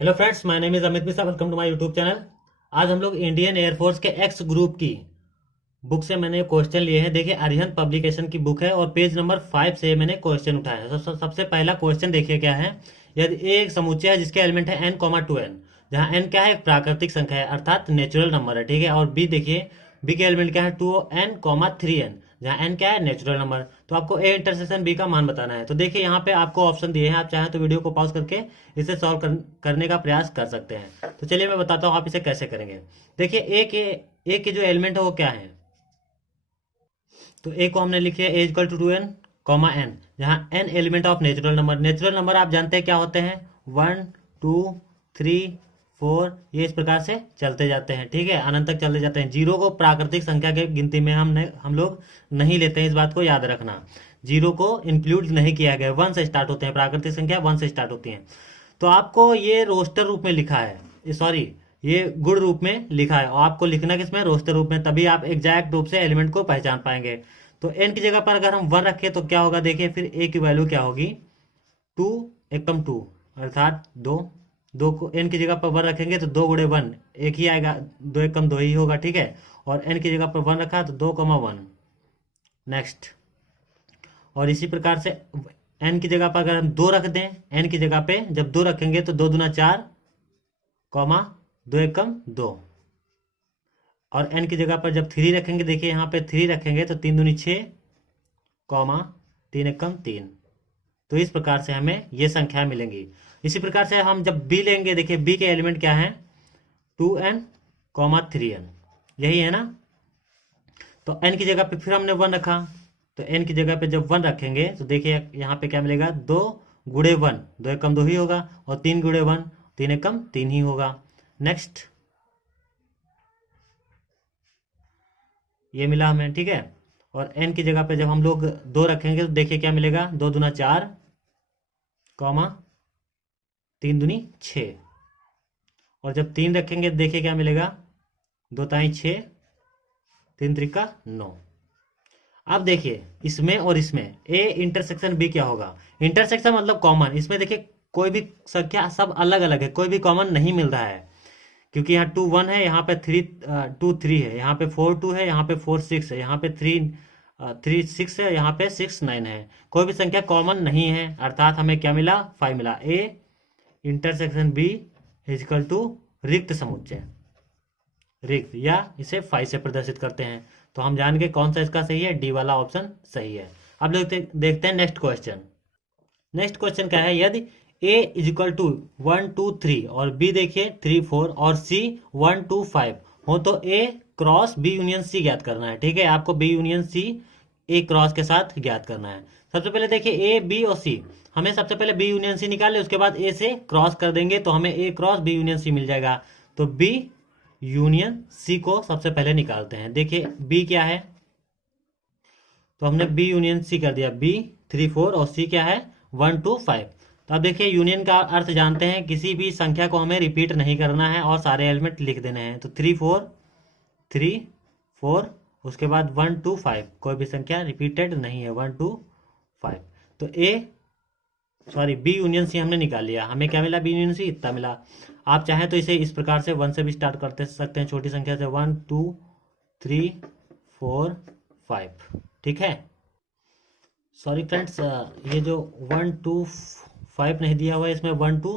Hello friends, my name is Amit Mishra. Welcome to my YouTube channel. आज हम लोग Indian air force के एक्स ग्रुप की बुक से मैंने क्वेश्चन लिए हैं। देखिए, अरिहंत पब्लिकेशन की बुक है और पेज नंबर 5 से मैंने क्वेश्चन उठाया है। सबसे पहला क्वेश्चन देखिए क्या है। यदि ए एक समुच्चय है जिसके एलिमेंट है n, 2 n, जहाँ n क्या है, एक प्राकृतिक संख्या है अर्थात नेचुरल नंबर है, ठीक है। और बी देखिए, बी के एलिमेंट क्या है, 2n, 3n, जहाँ n क्या है, नेचुरल नंबर। तो आपको ए इंटरसेक्शन बी का मान बताना है। तो देखिए यहाँ पे आपको ऑप्शन दिए हैं, आप चाहें तो वीडियो को पॉज करके इसे सॉल्व करने का प्रयास कर सकते हैं। तो चलिए मैं बताता हूँ आप इसे कैसे करेंगे। देखिए ए के जो एलिमेंट है वो क्या है। तो ए को हमने लिखे ए इक्वल टू 2n, n, जहाँ n element of natural number. Natural number आप जानते हैं क्या होते हैं, 1, 2, 3, 4, ये इस प्रकार से चलते जाते हैं, ठीक है, अनंत तक चलते जाते हैं। जीरो को प्राकृतिक संख्या के गिनती में हम लोग नहीं लेते हैं, इस बात को याद रखना। जीरो को इंक्लूड नहीं किया गया। 1 से स्टार्ट होते हैं, प्राकृतिक संख्या 1 से स्टार्ट होती है। तो आपको ये रोस्टर रूप में लिखा है, सॉरी, ये गुण रूप में लिखा है और आपको लिखना किसमें, रोस्टर रूप में, तभी आप एग्जैक्ट रूप से एलिमेंट को पहचान पाएंगे। तो n की जगह पर अगर हम 1 रखें तो क्या होगा, देखिए फिर a की वैल्यू क्या होगी, 2 एकम 2 अर्थात 2। 2 को n की जगह पर 1 रखेंगे तो 2 गुणे 1 एक ही आएगा, 2 एकम 2 ही होगा, ठीक है। और n की जगह पर 1 रखा तो 2,1 नेक्स्ट। और इसी प्रकार से n की जगह पर अगर हम 2 रख दें, n की जगह पे जब 2 रखेंगे तो 2 दूना 4, 2 एकम 2। और n की जगह पर जब 3 रखेंगे, देखिए यहाँ पे 3 रखेंगे तो 3 दूनी 6, 3 एकम 3। तो इस प्रकार से हमें ये संख्या मिलेंगी। इसी प्रकार से हम जब b लेंगे, देखिए b के एलिमेंट क्या है, 2n, 3n, यही है ना। तो n की जगह पे फिर हमने 1 रखा, तो n की जगह पे जब 1 रखेंगे तो देखिए यहाँ पे क्या मिलेगा, 2 गुणे 1, 2 एकम 2 ही होगा, और 3 गुणे 1, 3 एकम 3 ही होगा। नेक्स्ट, ये मिला हमें, ठीक है। और n की जगह पे जब हम लोग 2 रखेंगे तो देखिए क्या मिलेगा, 2 दूना 4, 3 दूनी 6। और जब 3 रखेंगे तो देखिए क्या मिलेगा, 2 ताई 6, 3 त्रिका 9। अब देखिए इसमें और इसमें a इंटरसेक्शन b क्या होगा। इंटरसेक्शन मतलब कॉमन। इसमें देखिए कोई भी संख्या सब अलग अलग है, कोई भी कॉमन नहीं मिल रहा है, क्योंकि यहाँ 2 1 है, यहाँ पे 2 3 है, यहाँ पे 4 2 है, यहाँ पे 4 6 है, यहाँ पे 3 6 है, यहाँ पे 6 9 है। कोई भी संख्या कॉमन नहीं है, अर्थात हमें क्या मिला, 5 मिला। a intersection b is equal to रिक्त समुच्चय, रिक्त, या इसे 5 से प्रदर्शित करते हैं। तो हम जान गए कौन सा इसका सही है, डी वाला ऑप्शन सही है। अब देखते हैं नेक्स्ट क्वेश्चन। नेक्स्ट क्वेश्चन क्या है, यदि a इजिकल टू 1 2 3 और b देखिए 3 4 और c 1 2 5 हो तो a cross b union c ज्ञात करना है, ठीक है। आपको b union c a cross के साथ ज्ञात करना है। सबसे पहले देखिए a b और c, हमें सबसे पहले b यूनियन c निकाले, उसके बाद a से क्रॉस कर देंगे तो हमें a cross b union c मिल जाएगा। तो b यूनियन c को सबसे पहले निकालते हैं। देखिए b क्या है, तो हमने b यूनियन c कर दिया, b 3 4 और c क्या है, 1 2 5। तो अब देखिए यूनियन का अर्थ जानते हैं, किसी भी संख्या को हमें रिपीट नहीं करना है और सारे एलिमेंट लिख देने हैं। तो 3 4, उसके बाद 1 2 5, कोई भी संख्या रिपीटेड नहीं है, 1 2 5। तो बी यूनियन सी हमने निकाल लिया, हमें क्या मिला, बी यूनियन सी इतना मिला। आप चाहें तो इसे इस प्रकार से 1 से भी स्टार्ट करते सकते हैं, छोटी संख्या से, 1 2 3 4 5, ठीक है। सॉरी फ्रेंड्स, ये जो 1 2 5 नहीं दिया हुआ है, इसमें 1 2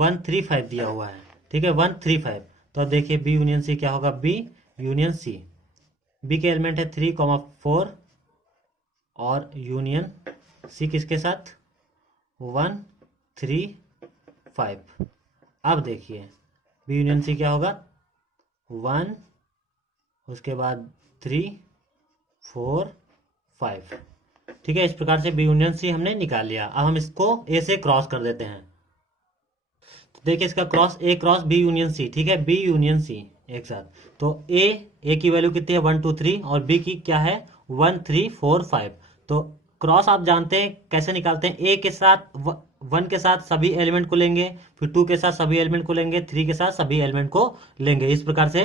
1 3 5 दिया हुआ है, ठीक है, 1 3 5। तो अब देखिए बी यूनियन सी क्या होगा, बी यूनियन सी, बी के एलिमेंट है 3 4 और यूनियन सी किसके साथ, 1 3 5। अब देखिए बी यूनियन सी क्या होगा, 1, उसके बाद 3 4 5, ठीक है। इस प्रकार से बी यूनियन सी हमने निकाल लिया। अब हम इसको ए से क्रॉस कर देते हैं। तो देखिए इसका cross A cross B union C, ठीक है, बी यूनियन सी एक साथ। तो ए की वैल्यू कितनी है, 1 2 3, और बी की क्या है, 1 3 4 5। तो क्रॉस आप जानते हैं कैसे निकालते हैं, ए के साथ 1 के साथ सभी एलिमेंट को लेंगे, फिर 2 के साथ सभी एलिमेंट को लेंगे, 3 के साथ सभी एलिमेंट को लेंगे। इस प्रकार से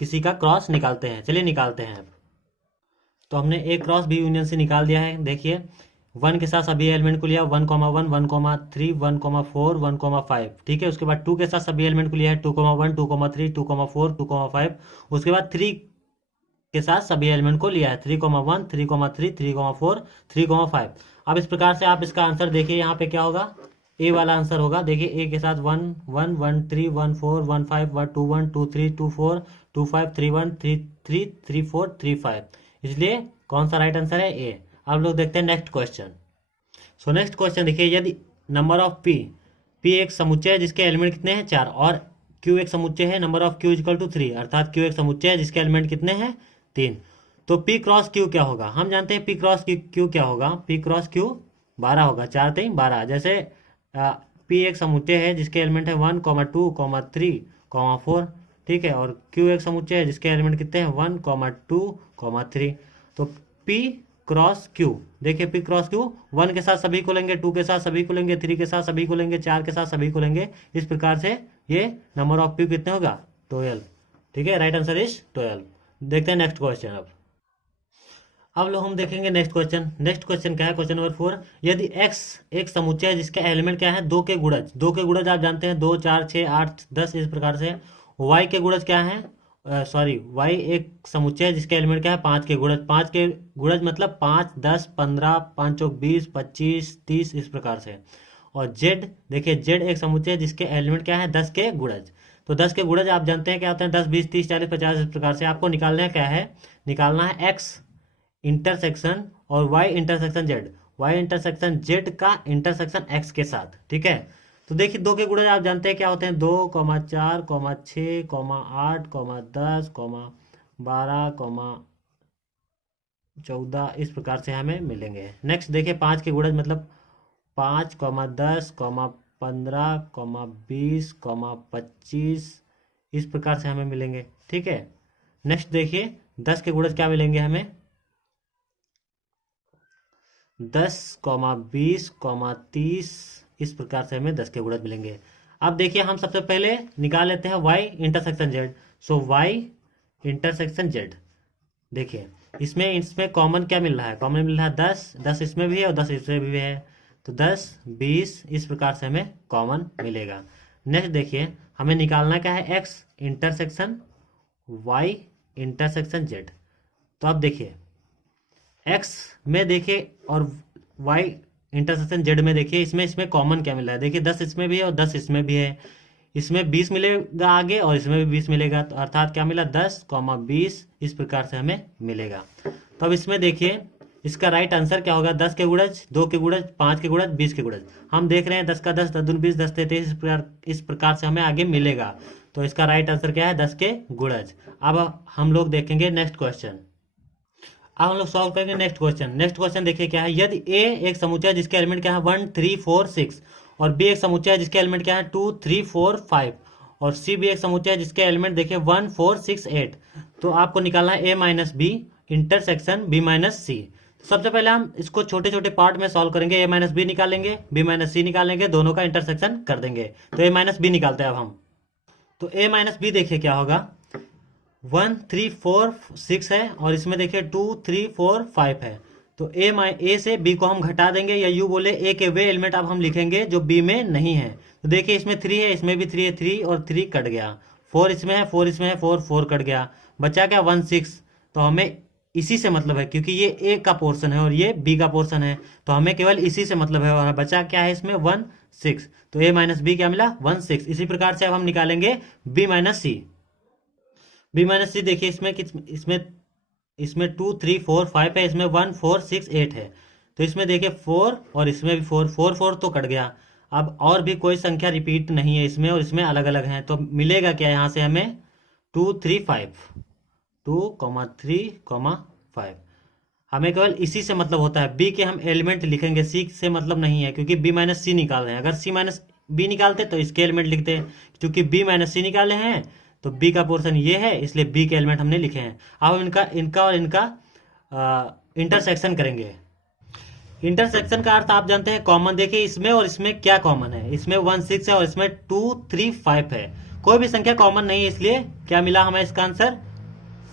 किसी का क्रॉस निकालते हैं। चलिए निकालते हैं। तो हमने ए क्रॉस बी यूनियन से निकाल दिया है। देखिए 1 के साथ सभी एलिमेंट को लिया 1,1 1,3 1,4 1,5, ठीक है। उसके बाद 2 के साथ सभी एलिमेंट को लिया है 2,1 2,3 2,4 2,5। उसके बाद 3 के साथ सभी एलिमेंट को लिया है 3,1 3,3 3,4 3,5। अब इस प्रकार से आप इसका आंसर देखिए, यहाँ पे क्या होगा, ए वाला आंसर होगा। देखिए ए के साथ 1 1 1 3 1 4 1 5 1 2 1 2 3 2 4 2 5 3 1 3 3 3 4 3 5, इसलिए कौन सा राइट आंसर है, ए। अब लोग देखते हैं next question. So next question देखिए, यदि नंबर ऑफ पी, पी एक समुच्चय है जिसके एलिमेंट कितने हैं 4, और क्यू एक समुच्चय है, number of Q equal to 3, अर्थात क्यू एक समुच्चय है जिसके एलिमेंट कितने हैं 3, तो पी क्रॉस क्यू क्या होगा। हम जानते हैं पी क्रॉस क्यू क्या होगा, पी क्रॉस क्यू 12 होगा, 4 3 12। जैसे पी एक समुच्चय है जिसके एलिमेंट है 1 2 3 4, ठीक है, और क्यू एक समुच्चय है जिसके एलिमेंट कितने हैं 1 2 3। तो पी क्रॉस क्यू, देखिए पी क्रॉस क्यू 1 के साथ सभी को लेंगे, 2 के साथ सभी को लेंगे, 3 के साथ सभी को लेंगे, 4 के साथ सभी को लेंगे। इस प्रकार से ये नंबर ऑफ पी कितने होगा 12, ठीक है। Right answer is 12। देखते हैं नेक्स्ट क्वेश्चन। अब लोग हम देखेंगे नेक्स्ट क्वेश्चन। नेक्स्ट क्वेश्चन क्या है, क्वेश्चन नंबर 4, यदि x एक समुच्चय है जिसका एलिमेंट क्या है 2 के गुणज, 2 के गुणज आप जानते हैं 2 4 6 8 10, इस प्रकार से। y के गुणज क्या है, y एक समुच्चय है जिसके एलिमेंट क्या है 5 के गुणज, 5 के गुणज मतलब 5 10 15 5 चौक 20 25 30, इस प्रकार से। और z, देखिए z एक समुच्चय है जिसके एलिमेंट क्या है 10 के गुणज, तो 10 के गुणज आप जानते हैं क्या होते हैं 10 20 30 40 50, इस प्रकार से। आपको निकालना है क्या है, निकालना है x इंटरसेक्शन और y intersection z, y intersection z का इंटरसेक्शन x के साथ, ठीक है। तो देखिए 2 के गुणज आप जानते हैं क्या होते हैं 2, 4, 6, 8, 10, 12, 14, इस प्रकार से हमें मिलेंगे। नेक्स्ट देखिए 5 के गुणज मतलब 5, 10, 15, 20, 25, इस प्रकार से हमें मिलेंगे, ठीक है। नेक्स्ट देखिए 10 के गुणज क्या मिलेंगे हमें 10, 20, 30, इस प्रकार से हमें 10 के गुणज मिलेंगे। अब देखिए हम सबसे पहले निकाल लेते हैं y इंटरसेक्शन z। सो y इंटरसेक्शन z, देखिए इसमें कॉमन क्या मिल रहा है, कॉमन मिल रहा है 10, 10 इसमें भी है और 10 इसमें भी है, तो 10 20, इस प्रकार से हमें कॉमन मिलेगा। नेक्स्ट देखिए हमें निकालना क्या है x intersection y intersection z। तो अब देखिए x में देखिए और y इंटरसेक्शन z में देखिए, इसमें कॉमन क्या मिल रहा है, देखिए 10 इसमें भी है और 10 इसमें भी है, इसमें 20 मिलेगा आगे और इसमें भी 20 मिलेगा, तो अर्थात क्या मिला 10, 20, इस प्रकार से हमें मिलेगा। तो अब इसमें देखिए इसका राइट आंसर क्या होगा, 10 के गुणज, 2 के गुणज, 5 के गुणज, 20 के गुणज। हम देख रहे हैं 10 का 10 10 दूनी 20 10 33, इस प्रकार से हमें आगे मिलेगा। तो इसका राइट आंसर क्या है 10 के गुणज। अब हम लोग देखेंगे नेक्स्ट क्वेश्चन। अब हम लोग सॉल्व करेंगे नेक्स्ट क्वेश्चन। नेक्स्ट क्वेश्चन देखिए क्या है, यदि ए एक समुच्चय है जिसके एलिमेंट क्या है 1 3 4 6, और बी एक समुच्चय है जिसके एलिमेंट क्या है 2 3 4 5, और सी भी एक समुच्चय है जिसके एलिमेंट देखिए 1 4 6 8, तो आपको निकालना है A minus B intersection B minus C. सबसे पहले हम इसको छोटे छोटे पार्ट में सॉल्व करेंगे, ए माइनस बी निकालेंगे, बी माइनस सी निकालेंगे, दोनों का इंटरसेक्शन कर देंगे। तो ए माइनस बी निकालते हैं अब हम। तो ए माइनस बी देखिए क्या होगा, 1 3 4 6 है और इसमें देखिए 2 3 4 5 है, तो ए से बी को हम घटा देंगे, या यू बोले ए के वे एलिमेंट अब हम लिखेंगे जो बी में नहीं है। तो देखिए इसमें 3 है, इसमें भी 3 है, 3 और 3 कट गया, 4 इसमें है, 4 इसमें है, 4 4 कट गया, बचा क्या 1 6। तो हमें इसी से मतलब है क्योंकि ये ए का पोर्शन है और ये बी का पोर्शन है, तो हमें केवल इसी से मतलब है, और बचा क्या है इसमें 1 6। तो ए माइनस बी क्या मिला 1 6। इसी प्रकार से अब हम निकालेंगे बी माइनस सी। बी माइनस सी देखिए इसमें 2 3 4 5 है, इसमें 1 4 6 8 है, तो इसमें देखिए 4 और इसमें भी 4 4 4 तो कट गया। अब और भी कोई संख्या रिपीट नहीं है इसमें और इसमें अलग अलग हैं, तो मिलेगा क्या यहाँ से हमें 2 3 5, 2 3 5। हमें केवल इसी से मतलब होता है, बी के हम एलिमेंट लिखेंगे, सी से मतलब नहीं है क्योंकि बी माइनस सी निकाल रहे हैं। अगर सी माइनस बी निकालते तो इसके एलिमेंट लिखते, क्योंकि बी माइनस सी निकाले हैं तो बी का पोर्शन ये है, इसलिए बी के एलिमेंट हमने लिखे हैं। अब हम इनका इंटरसेक्शन करेंगे। इंटरसेक्शन का अर्थ आप जानते हैं कॉमन, देखिए इसमें और इसमें क्या कॉमन है, इसमें 1 6 है और इसमें 2 3 5 है, कोई भी संख्या कॉमन नहीं है, इसलिए क्या मिला हमें इसका आंसर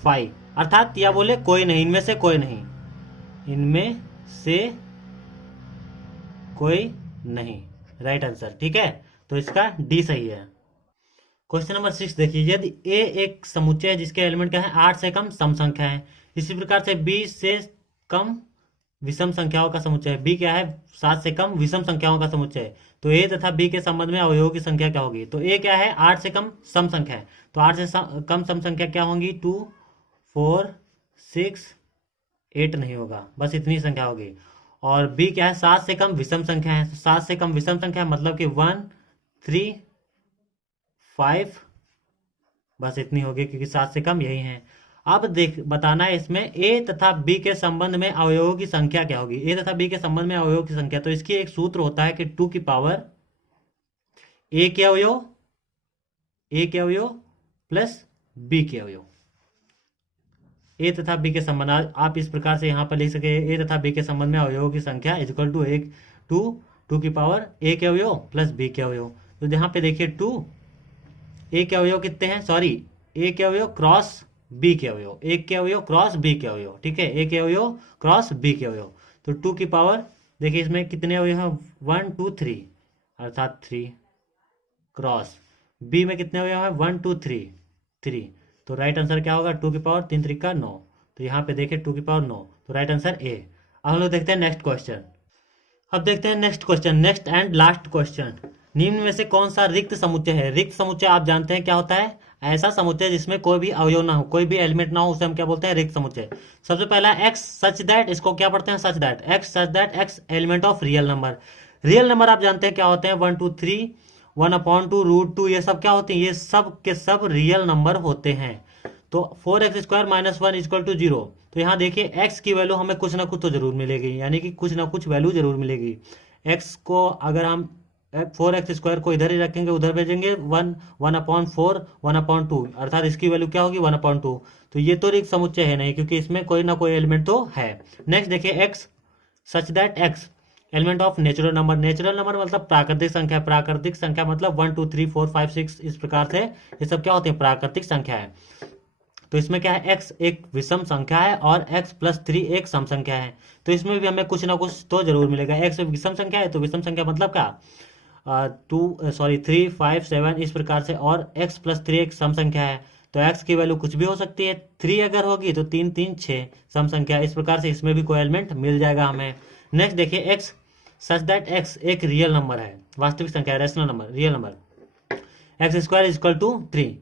5, अर्थात या बोले कोई नहीं, इनमें से कोई नहीं, इनमें से कोई नहीं, राइट आंसर। ठीक है, तो इसका डी सही है। क्वेश्चन नंबर 6 देखिए, यदि ए एक समुच्चय है जिसके एलिमेंट क्या है 8 से कम सम संख्या है, इसी प्रकार से बी से कम विषम संख्याओं का समुच्चय है, बी क्या है 7 से कम विषम संख्याओं का समुच्चय है, तो ए तथा बी के संबंध में अवयवों की संख्या क्या होगी। तो ए क्या है 8 से कम सम संख्या है, तो 8 से कम सम संख्या क्या होंगी 2 4 6 8 नहीं होगा, बस इतनी संख्या होगी। और बी क्या है 7 से कम विषम संख्या है, 7 से कम विषम संख्या है मतलब कि 1 3 5, बस इतनी होगी क्योंकि 7 से कम यही है। अब देख बताना है इसमें ए तथा बी के संबंध में अवयवों की संख्या क्या होगी। ए तथा बी के संबंध में अवयवों की संख्या, तो इसकी एक सूत्र होता है कि 2 की पावर ए के अवयव प्लस बी के अवयव। ए तथा बी के संबंध आप इस प्रकार से यहां पर लिख सके, ए तथा बी के संबंध में अवयवों की संख्या इक्वल टू 2 की पावर ए के अवयव प्लस बी के अवयव। तो यहाँ पे देखिए 2 ए के अवयव कितने हैं, सॉरी ए के अवयव क्रॉस बी के अवयव, ए के अवयव क्रॉस बी के अवयव। ठीक है, ए के अवयव क्रॉस बी के अवयव, तो 2 की पावर देखिए इसमें कितने अवयव हैं 1 2 3, अर्थात 3 क्रॉस बी में कितने अवयव हैं 1 2 3 3, तो राइट आंसर क्या होगा 2 की पावर 3 3 का 9। तो यहाँ पे देखिए 2 की पावर 9, तो राइट आंसर ए। अब हम लोग देखते हैं नेक्स्ट क्वेश्चन। अब देखते हैं next question, next and last question. निम्न में से कौन सा रिक्त समुच्चय है। रिक्त समुच्चय आप जानते हैं क्या होता है, ऐसा समुच्चय जिसमें कोई भी अवयव ना हो, कोई भी एलिमेंट ना हो, उसे हम क्या बोलते हैं रिक्त समुच्चय। सबसे पहला एक्स सच दैट, इसको क्या पढ़ते हैं such that, x such that x element of real number. Real number आप जानते हैं क्या होते हैं 1 2 3 1/2 √2, ये सब क्या होते हैं, ये सब के सब रियल नंबर होते हैं। तो 4x² - 1 = 0, तो यहाँ देखिए x की वैल्यू हमें कुछ ना कुछ तो जरूर मिलेगी, यानी कि कुछ ना कुछ वैल्यू जरूर मिलेगी। x को अगर हम 4x² को इधर ही रखेंगे, उधर भेजेंगे 1/4 1/2, अर्थात इसकी वैल्यू क्या होगी 1/2। तो ये तो रिक्त समुच्चय है नहीं, क्योंकि इसमें कोई ना कोई एलिमेंट तो है। नेक्स्ट देखिए x such that x element of natural number. Natural number मतलब प्राकृतिक संख्या, प्राकृतिक संख्या मतलब 1 2 3 4 5 6, इस प्रकार से ये सब क्या होते हैं प्राकृतिक संख्या है। तो इसमें क्या है x एक विषम संख्या है और x + 3 एक सम संख्या है, तो इसमें भी हमें कुछ ना कुछ तो जरूर मिलेगा। x विषम संख्या है तो विषम संख्या मतलब क्या 3 5 7 इस प्रकार से, और x + 3 एक सम संख्या है, तो x की वैल्यू कुछ भी हो सकती है। 3 अगर होगी तो 3 3 6 सम संख्या, इस प्रकार से इसमें भी कोई एलिमेंट मिल जाएगा हमें। नेक्स्ट देखिए x सच दैट x एक रियल नंबर है, वास्तविक संख्या है, rational number, real number. x² = 3,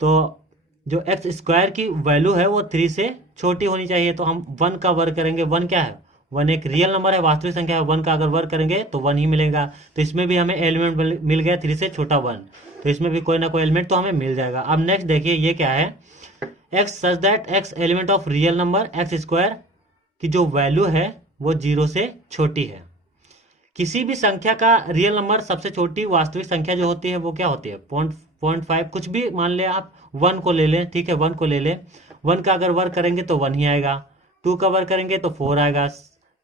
तो जो x² की वैल्यू है वो 3 से छोटी होनी चाहिए, तो हम 1 का वर्ग करेंगे। 1 क्या है 1 एक रियल नंबर है, वास्तविक संख्या है, 1 का अगर वर्ग करेंगे तो 1 ही मिलेगा। तो इसमें भी हमें एलिमेंट मिल गया 3 से छोटा 1, तो इसमें भी कोई ना कोई एलिमेंट तो हमें मिल जाएगा। अब नेक्स्ट देखिए ये क्या है, x such that x element of real number, x² की जो वैल्यू है वो 0 से छोटी है। किसी भी संख्या का रियल नंबर सबसे छोटी वास्तविक संख्या जो होती है वो क्या होती है 0.5, कुछ भी मान ले आप, 1 को ले लें, ठीक है 1 को ले लें, 1 का अगर वर्ग करेंगे तो 1 ही आएगा, 2 का वर्ग करेंगे तो 4 आएगा,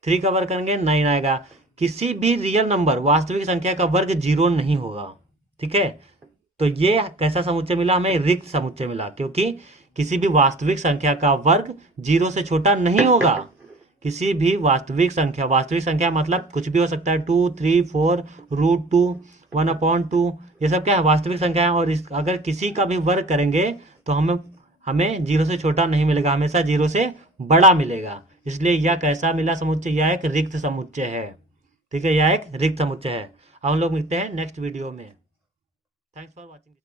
3 का वर्ग करेंगे 9 आएगा। किसी भी रियल नंबर वास्तविक संख्या का वर्ग 0 नहीं होगा, ठीक है। तो ये कैसा समुच्चय मिला हमें, रिक्त समुच्चय मिला, क्योंकि किसी भी वास्तविक संख्या का वर्ग 0 से छोटा नहीं होगा। किसी भी वास्तविक संख्या मतलब कुछ भी हो सकता है, 2 3 4 √2 1/2, ये सब क्या है वास्तविक संख्या है। और अगर किसी का भी वर्ग करेंगे तो हमें 0 से छोटा नहीं मिलेगा, हमेशा 0 से बड़ा मिलेगा। इसलिए यह कैसा मिला समुच्चय, यह एक रिक्त समुच्चय है, ठीक है, यह एक रिक्त समुच्चय है। अब हम लोग मिलते हैं नेक्स्ट वीडियो में। Thanks for watching.